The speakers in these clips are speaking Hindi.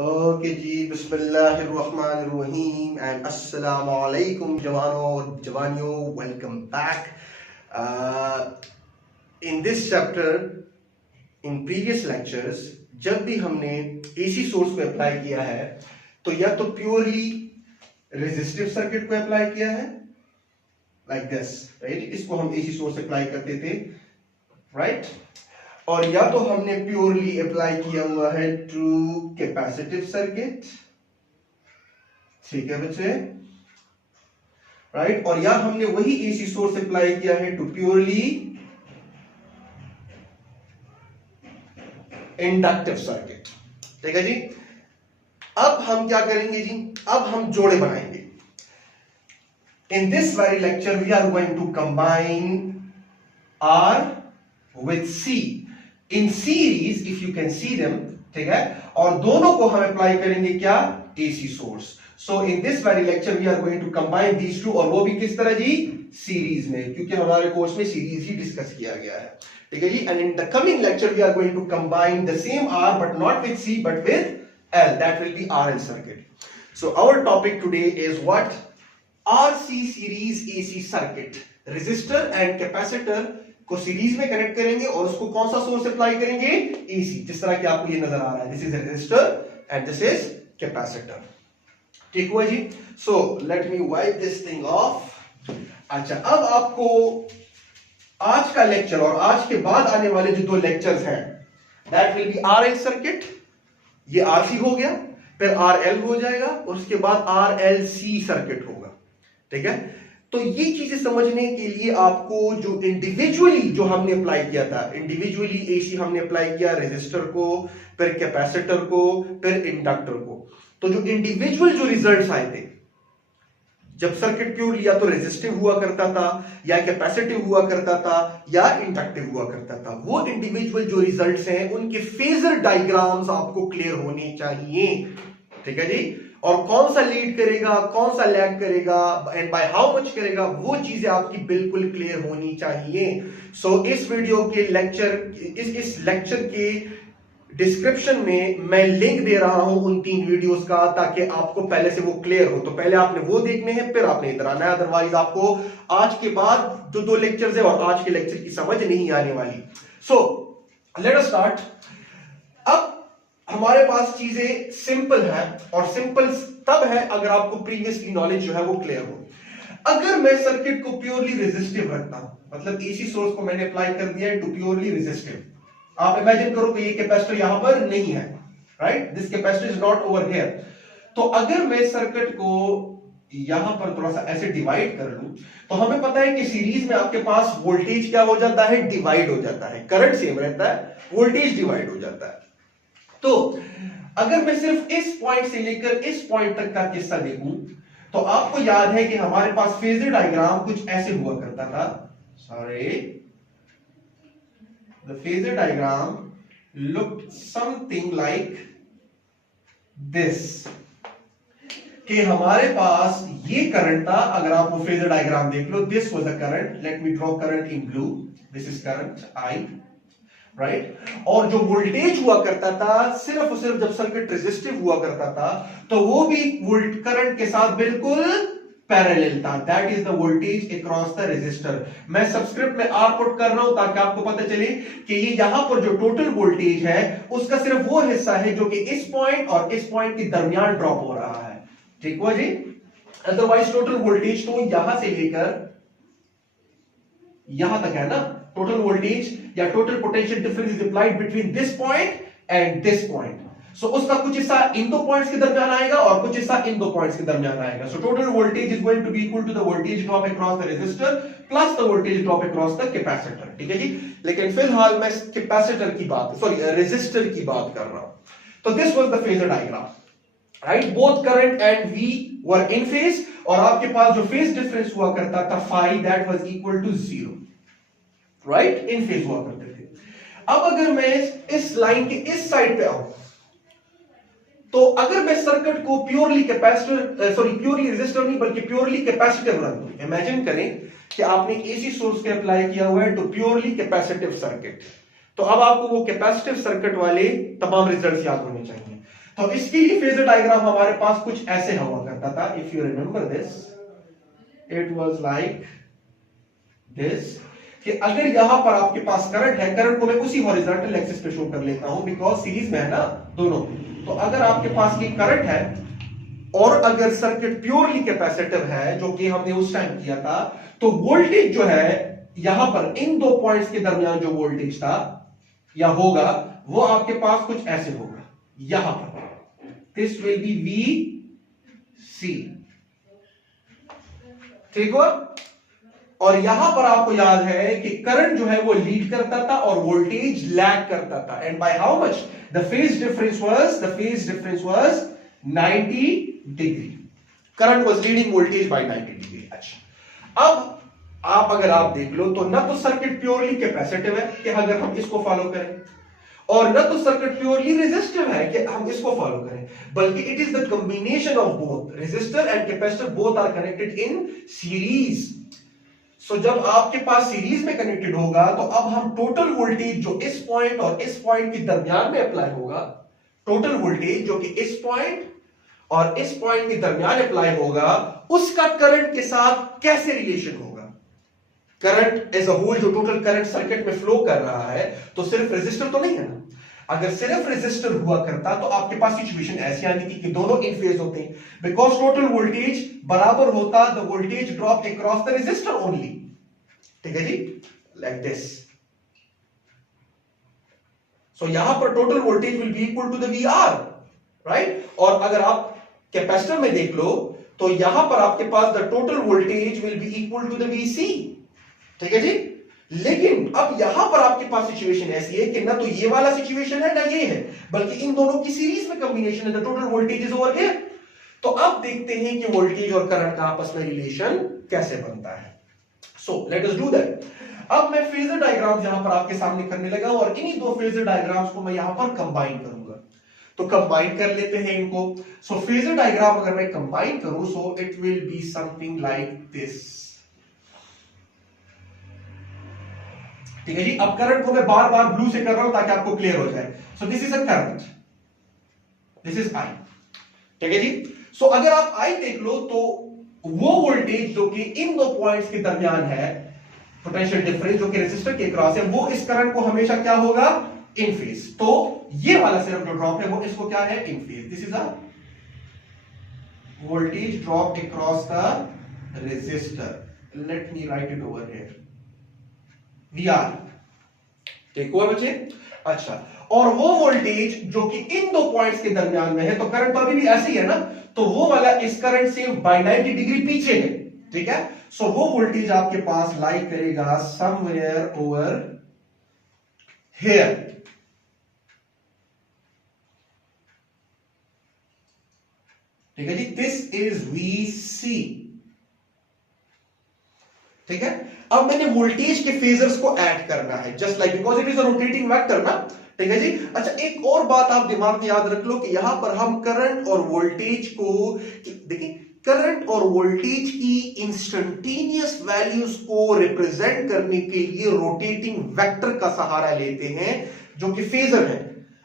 ओके जी, बिस्मिल्लाहिर्रहमानिर्रहीम एंड अस्सलामु अलैकुम जवानों और जवानियों, welcome back. In this chapter, in previous lectures, जब भी हमने एसी सोर्स को अप्लाई किया है तो या तो प्योरली रेजिस्टिव सर्किट को अप्लाई किया है लाइक दिस, राइट। इसको हम एसी सोर्स अप्लाई करते थे, राइट। और या तो हमने प्योरली अप्लाई किया हुआ है टू कैपेसिटिव सर्किट, ठीक है बच्चे, राइट। और या हमने वही एसी सोर्स अप्लाई किया है टू प्योरली इंडक्टिव सर्किट, ठीक है जी। अब हम क्या करेंगे जी, अब हम जोड़े बनाएंगे। In this very lecture we are going to combine R with C in series, if you can see them, ठीक है। और दोनों को हम अप्लाई करेंगे क्या, AC source. So in this very lecture we are going to combine these two, और वो भी किस तरह जी, सीरीज में, क्योंकि हमारे कोर्स में सीरीज ही डिस्कस किया गया है, ठीक है जी। And in the coming lecture we are going to combine the same R but not with C but with L, that will be RL circuit. So our topic today is what? RC series AC circuit. Resistor and capacitor को सीरीज में कनेक्ट करेंगे और उसको कौन सा सोर्स अप्लाई करेंगे, एसी, जिस तरह कि आपको ये नजर आ रहा है। This is resistor and this is capacitor, ठीक हुआ जी। So let me wipe this thing off. अच्छा, अब आपको आज का लेक्चर और आज के बाद आने वाले जो दो लेक्चर्स हैं, that will B RL circuit, ये आरसी हो गया, फिर आरएल हो जाएगा और उसके बाद आरएलसी सर्किट होगा, ठीक है। तो ये चीजें समझने के लिए आपको जो इंडिविजुअली जो हमने अप्लाई किया था, इंडिविजुअली एसी हमने अप्लाई किया रेजिस्टर को, फिर कैपेसिटर को, फिर इंडक्टर को, तो जो इंडिविजुअल जो रिजल्ट्स आए थे, जब सर्किट प्योरली या तो रेजिस्टिव हुआ करता था या कैपेसिटिव हुआ करता था या इंडक्टिव हुआ करता था, वो इंडिविजुअल जो रिजल्ट्स हैं उनके फेजर डायग्राम्स आपको क्लियर होने चाहिए, ठीक है जी। और कौन सा लीड करेगा, कौन सा लैग करेगा एंड बाय हाउ मच करेगा, वो चीजें आपकी बिल्कुल क्लियर होनी चाहिए। सो इस वीडियो के लेक्चर, इस लेक्चर के डिस्क्रिप्शन में मैं लिंक दे रहा हूं उन 3 वीडियोस का, ताकि आपको पहले से वो क्लियर हो। तो पहले आपने वो देखने हैं, फिर आपने इधर आना है, अदरवाइज आपको आज के बाद जो 2 लेक्चर्स है और आज के लेक्चर की समझ नहीं आने वाली। So let us start. अब हमारे पास चीजें सिंपल है, और सिंपल तब है अगर आपको प्रीवियसली नॉलेज जो है वो क्लियर हो। अगर मैं सर्किट को प्योरली रेजिस्टिव रखता हूं, मतलब एसी सोर्स को मैंने अप्लाई कर दिया है टू प्योरली रेजिस्टिव, आप इमेजिन करो कि ये कैपेसिटर यहां पर नहीं है, right, this capacitor is not over here. तो अगर मैं सर्किट को यहां पर थोड़ा सा ऐसे डिवाइड कर लूं, तो हमें पता है कि सीरीज में आपके पास वोल्टेज क्या हो जाता है, डिवाइड हो जाता है, करंट सेम रहता है, वोल्टेज डिवाइड हो जाता है। तो अगर मैं सिर्फ इस पॉइंट से लेकर इस पॉइंट तक का किस्सा देखूं, तो आपको याद है कि हमारे पास फेजर डायग्राम कुछ ऐसे हुआ करता था। Sorry, the phasor diagram looked something like this, कि हमारे पास ये करंट था। अगर आप वो फेजर डायग्राम देख लो, this was a current, let me draw current in blue, this is current I, right. और जो वोल्टेज हुआ करता था, सिर्फ और सिर्फ जब सर्किट रेजिस्टिव हुआ करता था, तो वो भी करंट के साथ बिल्कुल पैरेलल था, that is the voltage across the resistor. मैं सबस्क्रिप्ट में आर पुट कर रहा हूं ताकि आपको पता चले कि ये यहां पर जो टोटल वोल्टेज है उसका सिर्फ वो हिस्सा है जो कि इस पॉइंट और इस पॉइंट के दरमियान ड्रॉप हो रहा है, ठीक हुआ जी। अदरवाइज टोटल वोल्टेज तो यहां से लेकर यहां तक है ना, टोटल वोल्टेज या total potential difference is applied between this point and this point. So उसका कुछ हिस्सा इन 2 पॉइंट्स के दरमियान आएगा और कुछ हिस्सा इन 2 पॉइंट्स के दरमियान आएगा। So total voltage is going to be equal to the voltage drop across the resistor plus the voltage drop across the capacitor, ठीक है जी। लेकिन फिलहाल मैं कैपेसिटर की बात, सॉरी रेजिस्टर की बात कर रहा हूं। तो this was the phasor diagram, right. Both current and V were in phase, और आपके पास जो फेज डिफरेंस हुआ करता था phi, that was equal to 0, right, in phase हुआ करते थे। अब अगर मैं इस लाइन के इस साइड पे आऊं, तो अगर मैं सर्किट को purely capacitor, sorry purely resistor नहीं बल्कि प्योरली कैपेसिटिव रख दूं, इमेजिन करें कि आपने एसी सोर्स के अप्लाई किया हुआ है टू प्योरली कैपेसिटिव सर्किट, तो अब आपको वो कैपेसिटिव सर्किट वाले तमाम रिजल्ट्स याद होने चाहिए। तो इसके लिए फेजर डायग्राम हमारे पास कुछ ऐसे हुआ करता था। If you remember this, it was like this, कि अगर यहां पर आपके पास करंट है, करंट को मैं उसी हॉरिजॉन्टल एक्सिस पे शो कर लेता हूं बिकॉज सीरीज में है ना दोनों। तो अगर आपके पास ये करंट है और अगर सर्किट प्योरली कैपेसिटिव है, जो कि हमने उस टाइम किया था, तो वोल्टेज जो है यहां पर इन दो पॉइंट्स के दरमियान जो वोल्टेज था या होगा, वो आपके पास कुछ ऐसे होगा। यहां पर this will B we C, ठीक हुआ। और यहां पर आपको याद है कि करंट जो है वो लीड करता था और वोल्टेज लैग करता था। And by how much? The phase difference was 90 degree. Current was leading voltage bye 90 degree. अच्छा, अब अगर आप देख लो तो ना तो सर्किट प्योरली कैपेसिटिव है कि अगर हम इसको फॉलो करें, और न तो सर्किट प्योरली रेजिस्टिव है कि हम इसको फॉलो करें, बल्कि it is the combination of both. Resistor and capacitor both are connected in series. So जब आपके पास सीरीज में कनेक्टेड होगा तो अब हम टोटल वोल्टेज जो इस पॉइंट और इस पॉइंट के दरमियान में अप्लाई होगा, टोटल वोल्टेज जो कि इस पॉइंट और इस पॉइंट के दरमियान अप्लाई होगा, उसका करंट के साथ कैसे रिलेशन होगा। करंट एज अ होल, जो टोटल करंट सर्किट में फ्लो कर रहा है, तो सिर्फ रेजिस्टर तो नहीं है ना। अगर सिर्फ रेजिस्टर हुआ करता तो आपके पास सिचुएशन ऐसी आनी थी कि दोनों इन फेज होते हैं, बिकॉज टोटल वोल्टेज बराबर होता the voltage drop across the resistor only. ठीक है जी, लाइक दिस। सो यहां पर total voltage will be equal to the V R, right. और अगर आप कैपेसिटर में देख लो तो यहां पर आपके पास the total voltage will be equal to the V C. ठीक है जी। लेकिन अब यहां पर आपके पास सिचुएशन ऐसी है कि ना तो ये वाला सिचुएशन है ना ये है, बल्कि इन दोनों की सीरीज में कॉम्बिनेशन है। The total voltage is over here. तो अब देखते हैं कि वोल्टेज और करंट का आपस में रिलेशन कैसे बनता है। So let us do that. अब मैं फेजर डायग्राम यहां पर आपके सामने करने लगा और इन्हीं दो फेजर डायग्राम्स को मैं यहां पर कंबाइन करूंगा। तो कंबाइन कर लेते हैं इनको। सो फेजर डायग्राम अगर मैं कंबाइन करूं, so it will be something like this. ठीक है जी। अब करंट को मैं बार बार ब्लू से कर रहा हूं ताकि आपको क्लियर हो जाए। सो this is a current, this is I. ठीक है जी। सो अगर आप आई देख लो तो वो वोल्टेज जो कि इन दो पॉइंट्स के दरमियान है, पोटेंशियल डिफरेंस जो कि रेजिस्टर के क्रॉस है, वो इस करंट को हमेशा क्या होगा, इन फेज। तो ये वाला सिर्फ जो ड्रॉप है वो इसको क्या है, in phase. This is a voltage drop across the resistor. Let me write it over here, we are. ठीक हुआ बच्चे। अच्छा, और वो वोल्टेज जो कि इन दो पॉइंट्स के दरमियान में है, तो करंट तो अभी भी ऐसे ही है ना, तो वो वाला इस करंट से बाय 90 डिग्री पीछे है। ठीक है। सो वो वोल्टेज आपके पास लाई करेगा समवेयर ओवर हियर। ठीक है जी। This is VC. ठीक है। अब मैंने वोल्टेज के फेजर्स को ऐड करना है, just like, because it is a rotating vector ना। ठीक है जी। अच्छा, एक और बात आप दिमाग में याद रख लो कि यहां पर हम करंट और वोल्टेज को, देखिए, करंट और वोल्टेज की इंस्टेंटेनियस वैल्यूज को रिप्रेजेंट करने के लिए रोटेटिंग वेक्टर का सहारा लेते हैं जो कि फेजर है।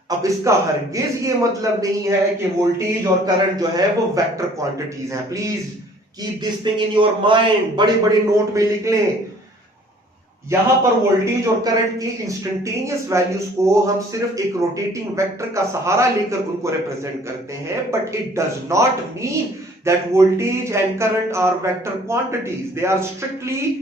अब इसका हरगिज ये मतलब नहीं है कि वोल्टेज और करंट जो है वो वेक्टर क्वांटिटीज हैं। Please keep this thing in your mind, बड़े बड़े नोट में लिख लें। यहां पर वोल्टेज और करंट की इंस्टेंटेनियस वैल्यूज को हम सिर्फ एक रोटेटिंग वेक्टर का सहारा लेकर उनको रिप्रेजेंट करते हैं, but it does not mean that voltage and current are vector quantities, they are strictly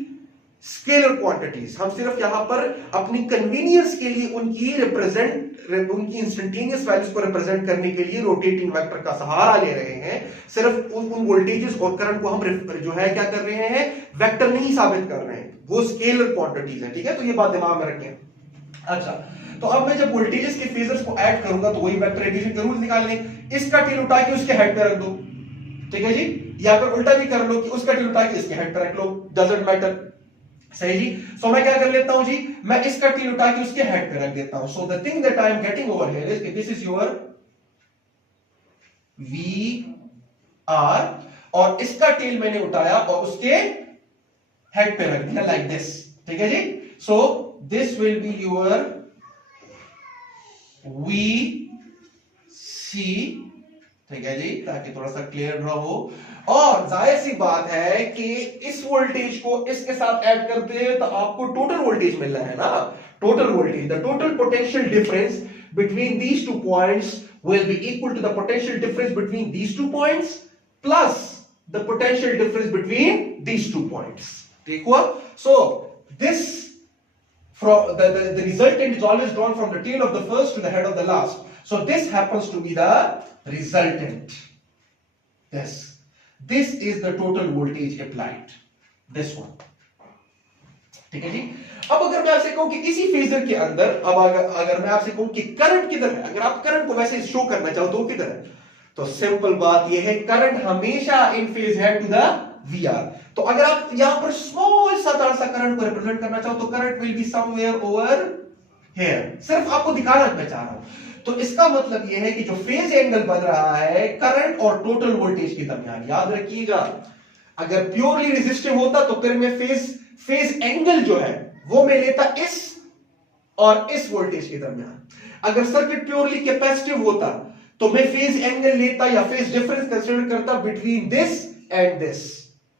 scalar quantities. हम सिर्फ यहां पर अपनी कन्वीनियंस के लिए उनकी इंस्टेंटेनियस वैल्यूज को रिप्रेजेंट करने के लिए रोटेटिंग वेक्टर का सहारा ले रहे हैं। सिर्फ उन वोल्टेजेस और करंट को हम जो है क्या कर रहे हैं, वेक्टर नहीं साबित कर रहे हैं, वो स्केलर क्वांटिटीज है। ठीक है, तो ये बात दिमाग में रखें। अच्छा, तो अब मैं जब वोल्टेजेस के फेजर्स को ऐड करूंगा तो वही वेक्टर एडिशन के रूल्स निकालने। इसका टेल उठा के उसके हेड पे रख दो। ठीक है जी। या फिर उल्टा भी कर लो कि उसका टेल उठा के इसके हेड पे रख लो, डजंट मैटर। सही जी। सो मैं क्या कर लेता हूं जी, मैं इसका टेल उठा के उसके हेड पे रख देता हूं। So the thing that I am getting over here is this is your V R, और इसका टेल मैंने उठाया और उसके हेड पे रख दिया लाइक दिस। ठीक है जी। So this will be your V C, ठीक है जी, ताकि थोड़ा सा क्लियर रहो। और जाहिर सी बात है कि इस वोल्टेज को इसके साथ ऐड करते हैं तो आपको टोटल वोल्टेज मिल रहा है ना, total voltage, the total potential difference between these 2 points will be equal to the potential difference between these 2 points plus the potential difference between these 2 points. ठीक हुआ? So this from the resultant is always drawn from the tail of the first to the head of the last. So this happens to be the resultant. This is the total voltage applied. This one. ठीक है जी। अब अगर मैं आपसे कहूं कि इसी फेजर के अंदर, अब अगर मैं आपसे कहूं कि करंट किधर है, अगर आप करंट को वैसे शो करना चाहो तो किधर है, तो सिंपल बात यह है करंट हमेशा इन फेज है टू द वीआर। तो अगर आप यहां पर स्मॉल सा करंट को रिप्रेजेंट करना चाहो तो current will be somewhere over here, सिर्फ आपको दिखाना मैं चाह रहा हूं। तो इसका मतलब यह है कि जो फेज एंगल बन रहा है करंट और टोटल वोल्टेज के दरमियान, याद रखिएगा अगर प्योरली रेजिस्टिव होता तो फिर मैं फेज एंगल जो है वो मैं लेता इस और इस वोल्टेज के दरमियान। अगर सर्किट प्योरली कैपेसिटिव होता तो मैं फेज एंगल लेता या फेज डिफरेंस कंसीडर करता बिटवीन दिस एंड दिस,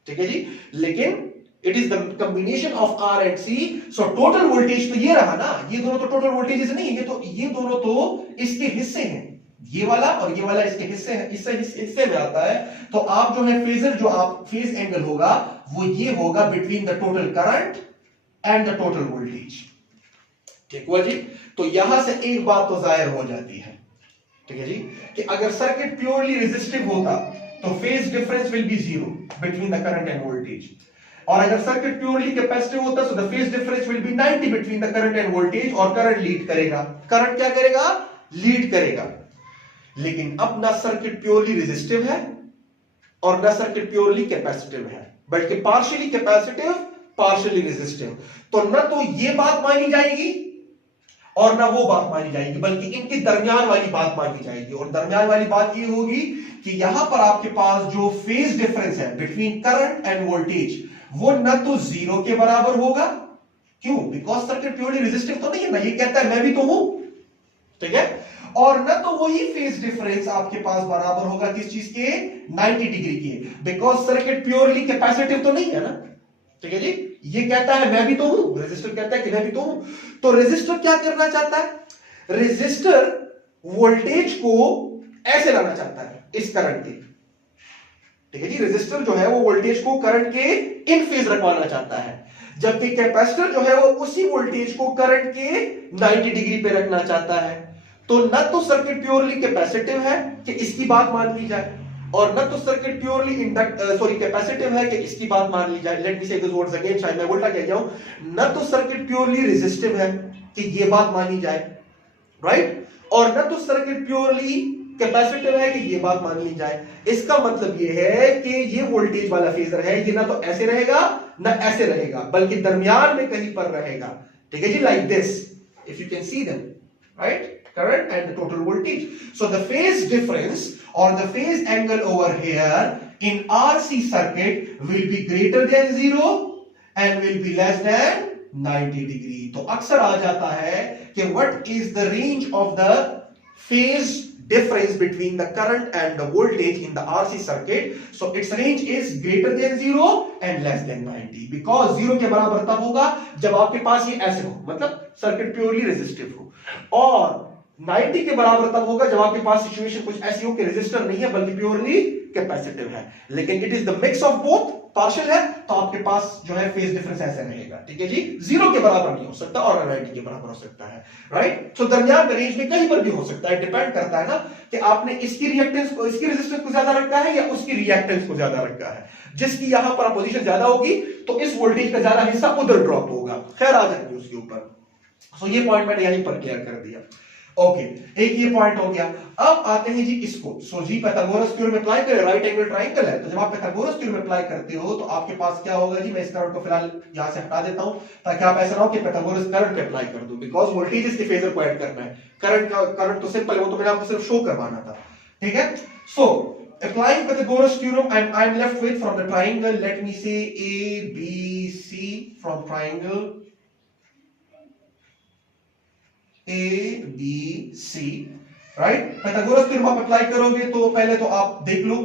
ठीक है जी। लेकिन it is the combination of R and C, so total voltage तो ये रहा ना, ये दोनों तो टोटल वोल्टेजेस नहीं, ये दोनों तो इसके हिस्से हैं, ये वाला और ये वाला इसके हिस्से हैं, इससे हिस्से में आता है। तो आप जो है फेजर, जो आप फेज एंगल होगा वो ये होगा between the total current and the total voltage. ठीक हुआ जी। तो यहां से एक बात तो जाहिर हो जाती है, ठीक है जी, कि अगर सर्किट प्योरली रेजिस्टिव होता तो phase difference will be zero between the current end voltage, और अगर सर्किट प्योरली कैपेसिटिव होता so the phase difference will be 90 between the current end voltage, और करंट लीड करेगा। करंट क्या करेगा? लीड करेगा। लेकिन अब ना सर्किट प्योरली रेजिस्टिव है और ना सर्किट प्योरली कैपेसिटिव है, बल्कि पार्शियली कैपेसिटिव पार्शियली रेजिस्टिव। तो ना तो ये बात मानी जाएगी और ना वो बात मानी जाएगी, बल्कि इनके दरमियान वाली बात मानी जाएगी। और दरमियान वाली बात ये होगी कि यहां पर आपके पास जो फेज डिफरेंस है बिटवीन करंट एंड वोल्टेज वो ना तो जीरो के बराबर होगा, क्यों? बिकॉज सर्किट प्योरली रेजिस्टिव तो नहीं है ना, ये कहता है मैं भी तो हूं, ठीक है। और ना तो वही फेज डिफरेंस आपके पास बराबर होगा किस चीज के? 90 डिग्री के, बिकॉज सर्किट प्योरली कैपेसिटिव तो नहीं है ना, ठीक है जी। ये कहता है मैं भी तो हूं, रेजिस्टर कहता है कि मैं भी तो हूं। तो रेजिस्टर क्या करना चाहता है? रेजिस्टर वोल्टेज को ऐसे लाना चाहता है इस करंट के, ठीक है जी। रेजिस्टर जो है वो वोल्टेज को करंट के इन फेज रखवाना चाहता है, जबकि कैपेसिटर जो है वो उसी वोल्टेज को करंट के 90 डिग्री पे रखना चाहता है। तो न तो सर्किट प्योरली कैपेसिटिव है कि इसकी बात मान ली जाए, और न तो सर्किट प्योरली कैपेसिटिव है कि इसकी बात मान ली जाए। लेट मी से दिस वर्ड्स अगेन, शायद मैं उल्टा कह गया हूं। न तो सर्किट प्योरली रेजिस्टिव है कि ये बात मानी जाए, राइट, और न तो सर्किट प्योरली कैपेसिटिव है कि ये बात मान ली जाए। इसका मतलब ये है कि ये वोल्टेज वाला फेजर है, ये ना तो ऐसे रहेगा ना ऐसे रहेगा, बल्कि दरमियान में कहीं पर रहेगा, ठीक है जी, like this, if you can see them, right, current and the total voltage. So the phase difference or the phase angle over here in RC circuit will be greater than 0 and will be less than 90 degree. तो अक्सर आ जाता है कि what is the range of the phase difference between the current and the voltage in the RC circuit. So its range is greater than 0 and less than 90, because 0 के बराबर तब होगा जब आपके पास ये ऐसे हो, मतलब सर्किट प्योरली रेजिस्टिव हो, और 90 के बराबर तब होगा जब आपके पास सिचुएशन कुछ ऐसी हो कि रेजिस्टर नहीं है बल्कि प्योरली कैपेसिटिव है। लेकिन it is the mix of both, partial है, तो आपके पास जो है फेज डिफरेंस ऐसे रहेगा, ठीक है जी। 0 के बराबर नहीं हो सकता और 90 के बराबर हो सकता है, राइट। तो दरमियान में रेंज में कहीं पर भी हो सकता है, डिपेंड करता है ना कि आपने इसकी रिएक्टेंस को, इसकी रेजिस्टेंस को ज्यादा रखा है या उसकी रिएक्टेंस को ज्यादा रखा है। जिसकी यहां पर अपोजिशन ज्यादा होगी तो इस वोल्टेज का ज्यादा हिस्सा उधर ड्रॉप होगा। खैर आ जाएंगे उसके ऊपर। सो ये पॉइंट मैंने यहीं पर क्लियर कर दिया। ओके, एक ये पॉइंट हो गया। अब आते हैं जी इसको। सो जी पाइथागोरस थ्योरम में अप्लाई करें, राइट एंगल ट्रायंगल है, तो जब आप पाइथागोरस थ्योरम में अप्लाई करते हो तो आपके पास क्या होगा जी, मैं इस करंट को फिलहाल यहां से हटा देता हूं ताकि आप ऐसा ना हो कि पाइथागोरस करंट पे अप्लाई कर दो, बिकॉज़ वोल्टेज के फेजर को ऐड करना है। करंट तो सिंपल है, वो तो मैंने आपको सिर्फ शो करवाना था, ठीक है। सो applying Pythagoras theorem, I'm left with from the triangle, let me say ABC from triangle A B C, right. Pythagoras theorem आप अप्लाई करोगे तो पहले तो आप देख लो,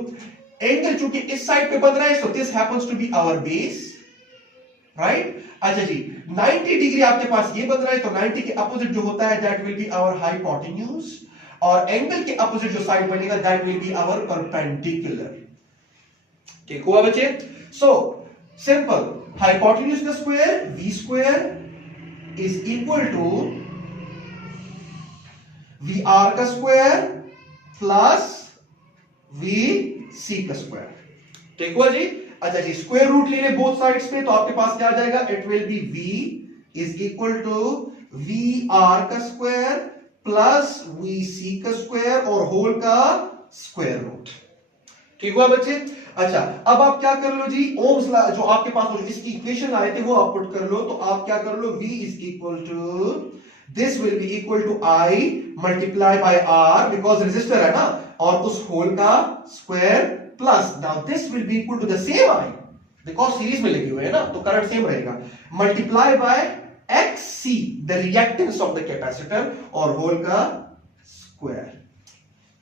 एंगल चूंकि इस साइड पे बन रहा है, so this happens to be our base, right. अच्छा जी, 90 डिग्री आपके पास ये बन रहा है, तो 90 के अपोजिट जो होता है that will be our hypotenuse, और एंगल के अपोजिट जो साइड बनेगा that will be our perpendicular. ठीक हुआ बच्चे? सो सिंपल, हाइपोटेन्यूज का square v square is equal to vr का स्क्वायर प्लस vc का स्क्वायर। ठीक हुआ जी? अच्छा जी, स्क्वायर रूट ले ले बोथ साइड्स पे, तो आपके पास क्या आ जाएगा, it will be v is equal to vr का स्क्वायर प्लस vc का स्क्वायर और होल का स्क्वायर रूट। ठीक हुआ बच्चे? अच्छा, अब आप क्या कर लो जी, ओम्स लॉ जो आपके पास जो इसकी इक्वेशन आए थे वो आप पुट कर लो, तो आप क्या कर लो, v is equal to, this will be equal to i multiply by r, because resistor है ना, और उस होल का square plus, now this will be equal to the same i, because series में लगी हुई है ना, तो करंट सेम रहेगा, multiply by xc the reactance of the capacitor और होल का स्क्वायर।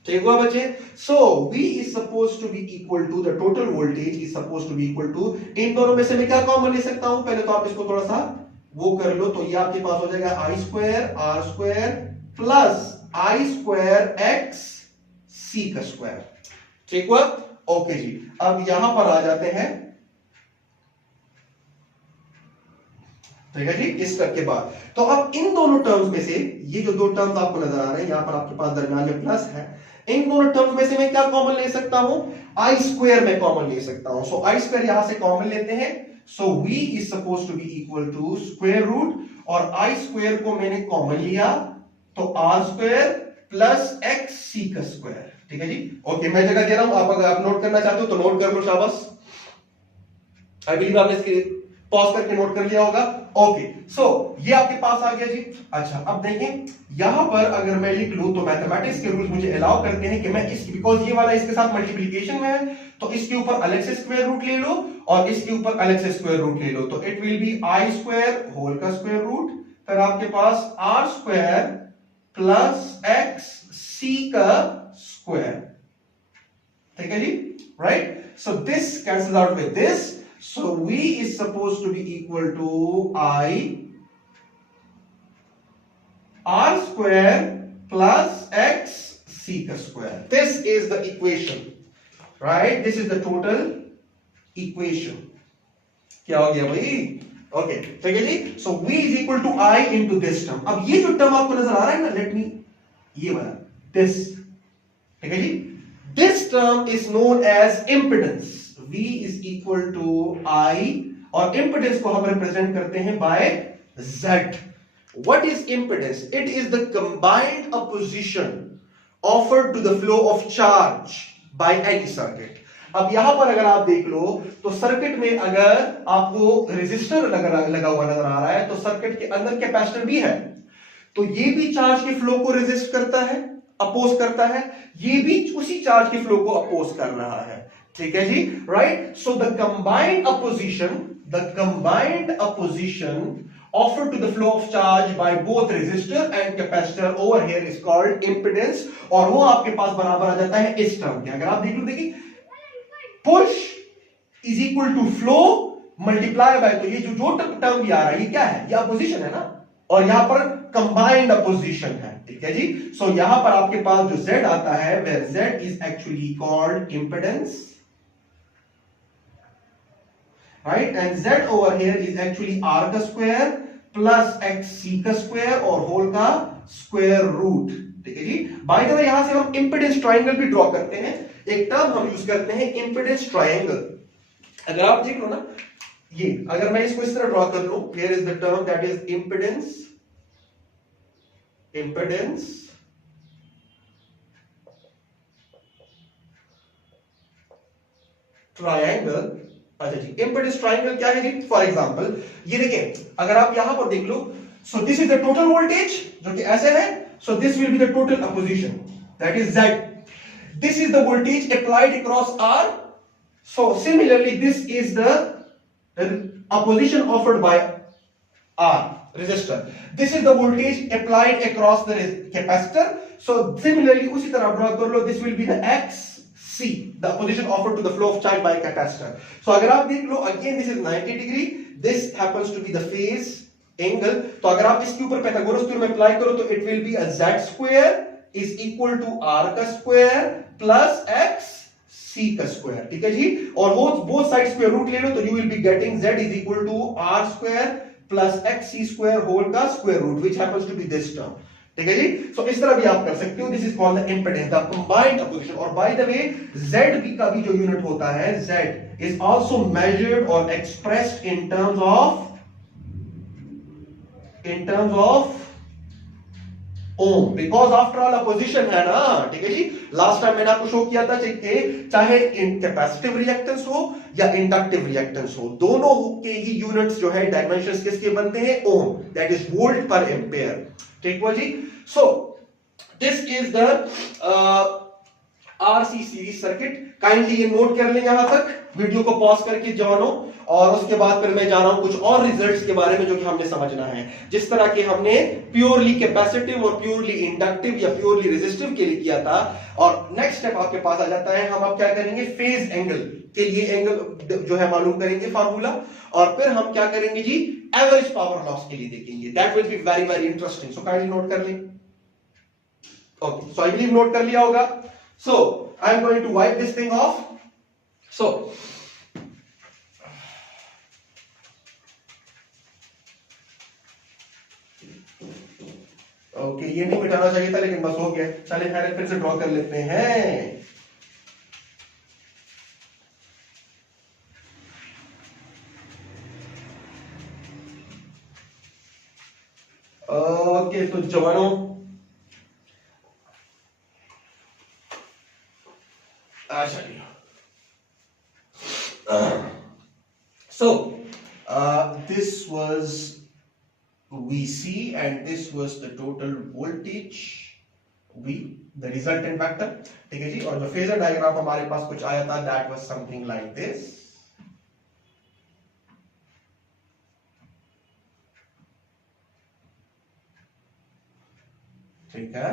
ठीक हुआ बच्चे? So V is suppose to be equal to, the total voltage is suppose to be equal to, इन दोनों में से मैं क्या कॉमन ले सकता हूं, पहले तो आप इसको थोड़ा सा वो कर लो, तो ये आपके पास हो जाएगा i square r square plus i square x c का स्क्वायर। ठीक हुआ? ओके जी, अब यहां पर आ जाते हैं, ठीक है जी, इस स्टेप के बाद, तो अब इन दोनों टर्म्स में से, ये जो दो टर्म्स आपको नजर आ रहे हैं, यहां पर आपके पास दरमियान में प्लस है, इन दोनों टर्म्स में से मैं क्या कॉमन ले सकता हूं, आई स्क्वायर में कॉमन ले सकता हूं, सो आई स्क्वायर यहां से कॉमन लेते हैं, so v is suppose to be equal to square root, और आई स्क्वायर को मैंने कॉमन लिया, तो R square plus X C का स्क्वायर। ठीक है जी? ओके, मैं जगह दे रहा हूं, आप अगर आप नोट करना चाहते हो तो नोट कर लो, शाबाश। आई बिलीव आपने इसके पॉज करके नोट कर लिया होगा। ओके, सो ये आपके पास आ गया जी। अच्छा, अब देखें, यहां पर अगर मैं लिख लूं, तो मैथमेटिक्स के रूल्स मुझे अलाउ करते हैं कि मैं इस, बिकॉज ये वाला इसके साथ मल्टीप्लिकेशन में है, तो इसके ऊपर अलग से स्क्वायर रूट ले लो और इसके ऊपर अलग से स्क्वायर रूट ले लो, तो it will be I square whole का स्क्वायर रूट, फिर आपके पास R square plus X C का स्क्वायर। ठीक है जी? Right, so this cancels out with this, so v is supposed to be equal to I r square plus x c का square. This is the equation, right? This is the total equation. क्या हो गया भाई? Okay, ठीक है जी? So v is equal to I into this term. अब ये जो टर्म आपको नजर आ रहा है ना, let me, ये वाला, this, ठीक है जी? This term is known as impedance. V is equal to I, और impedance को हम रिप्रेजेंट करते हैं by Z. What is impedance? It is the combined opposition offered to the flow of charge by any circuit. अब यहां पर अगर आप देख लो, तो सर्किट में अगर आपको रेजिस्टर लगा हुआ नजर आ रहा है, तो सर्किट के अंदर कैपेसिटर भी है, तो ये भी चार्ज के फ्लो को रेजिस्ट करता है, अपोज करता है, ये भी उसी चार्ज के फ्लो को अपोज कर रहा है। ठीक है जी? Right, so the combined opposition offered to the flow of charge by both resistor and capacitor over here is called impedance, और वो आपके पास बराबर आ जाता है इस टर्म के। अगर आप देख लो, देखिए, push is equal to flow multiply by, तो ये जो टर्म भी आ रहा है, ये क्या है, ये अपोजिशन है ना, और यहां पर कंबाइंड अपोजिशन है। ठीक है जी? सो यहां पर आपके पास जो Z आता है, where Z is actually called impedance, right, and Z over here is actually R का स्क्वायर प्लस XC का स्क्वायर और होल का स्क्वायर रूट। ठीक है जी? बाय द वे, यहां से हम इंपेडेंस ट्रायंगल भी ड्रॉ करते हैं, एक टर्म हम यूज करते हैं इंपेडेंस ट्रायंगल। अगर आप देख लो ना, ये अगर मैं इसको इस तरह ड्रॉ कर लूं, here is the term that is impedance triangle. अच्छा जी, इंपेडेंस ट्रायंगल क्या है जी? फॉर एग्जांपल, ये देखें, अगर आप यहां पर देख लो, so this is the total voltage जो कि ऐसे है, so this will be the total opposition, that is Z. This is the voltage applied across R, so similarly this is the opposition offered by R. resistor. This is the voltage applied across the capacitor. So similarly उसी तरह ड्रॉ कर लो, this will be the XC, the position offered to the flow of charge by a capacitor. So अगर आप देख लो, again this is 90 degree, this happens to be the phase angle. तो अगर आप इसके ऊपर पाइथागोरस थ्योरम अप्लाई करो तो it will be a Z square is equal to R का square plus X C का स्क्वायर, ठीक है जी, और बोथ साइड स्क्वायर रूट ले लो तो you will be getting Z is equal to R square plus XC square whole का square root which happens to be this term, ठीक है जी। सो इस तरह भी आप कर सकते हो, this is called the impedance, the combined opposition. और बाय द वे ZB का भी जो यूनिट होता है, Z इज आल्सो मेजर्ड और expressed in terms of ohm, because after all opposition है ना, ठीक है जी। लास्ट टाइम मैंने आपको शो किया था चाहे कैपेसिटिव रिएक्टेंस हो या इंडक्टिव रिएक्टेंस हो, दोनों के ही यूनिट्स जो है डायमेंशंस किसके बनते हैं, ohm, that is volt per ampere, ठीक है जी। So this is the RC series circuit. Kindly ये नोट कर लें यहां तक, वीडियो को पॉज करके जानो, और उसके बाद फिर मैं जा रहा हूं कुछ और रिजल्ट्स के बारे में जो कि हमने समझना है। जिस तरह के हमने प्योरली कैपेसिटिव और प्योरली इंडक्टिव या प्योरली रेजिस्टिव के लिए किया था, और नेक्स्ट स्टेप आपके पास आ जाता है, हम अब क्या करेंगे, फेज एंगल के लिए एंगल जो है मालूम करेंगे फार्मूला, और फिर हम क्या करेंगे जी, एवरेज पावर लॉस के लिए देखेंगे। That will be very very interesting, so kindly note कर लें। Okay, so I believe note कर लिया होगा। So I am going to wipe this thing off. So okay, ये नहीं मिटाना चाहिए था लेकिन बस हो गया। चलिए खैर फिर से ड्रॉ कर लेते हैं। ओके, तो जवानों so this was VC and this was the total voltage V, the resultant vector, ठीक है जी। और जो फेजर डायग्राम हमारे पास कुछ आया था, that was something like this, ठीक है।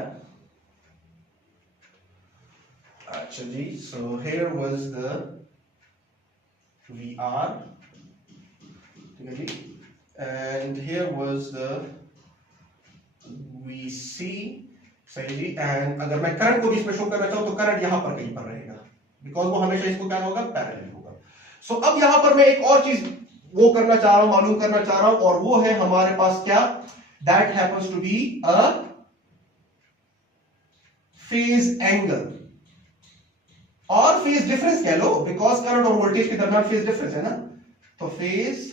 अच्छा जी, so here was the VR, ठीक है जी, and here was the VC, सही जी। एंड अगर मैं करंट को भी इसमें शो करना चाहूं तो करंट यहां पर कहीं पर रहेगा, बिकॉज वो हमेशा इसको क्या होगा, पैरेलल होगा। सो अब यहां पर मैं एक और चीज वो करना चाह रहा हूं, मालूम करना चाह रहा हूं, और वो है हमारे पास क्या, that happens to be a phase angle और फेज डिफरेंस कह लो, बिकॉज करंट और वोल्टेज के दरमियान फेज डिफरेंस है ना, तो phase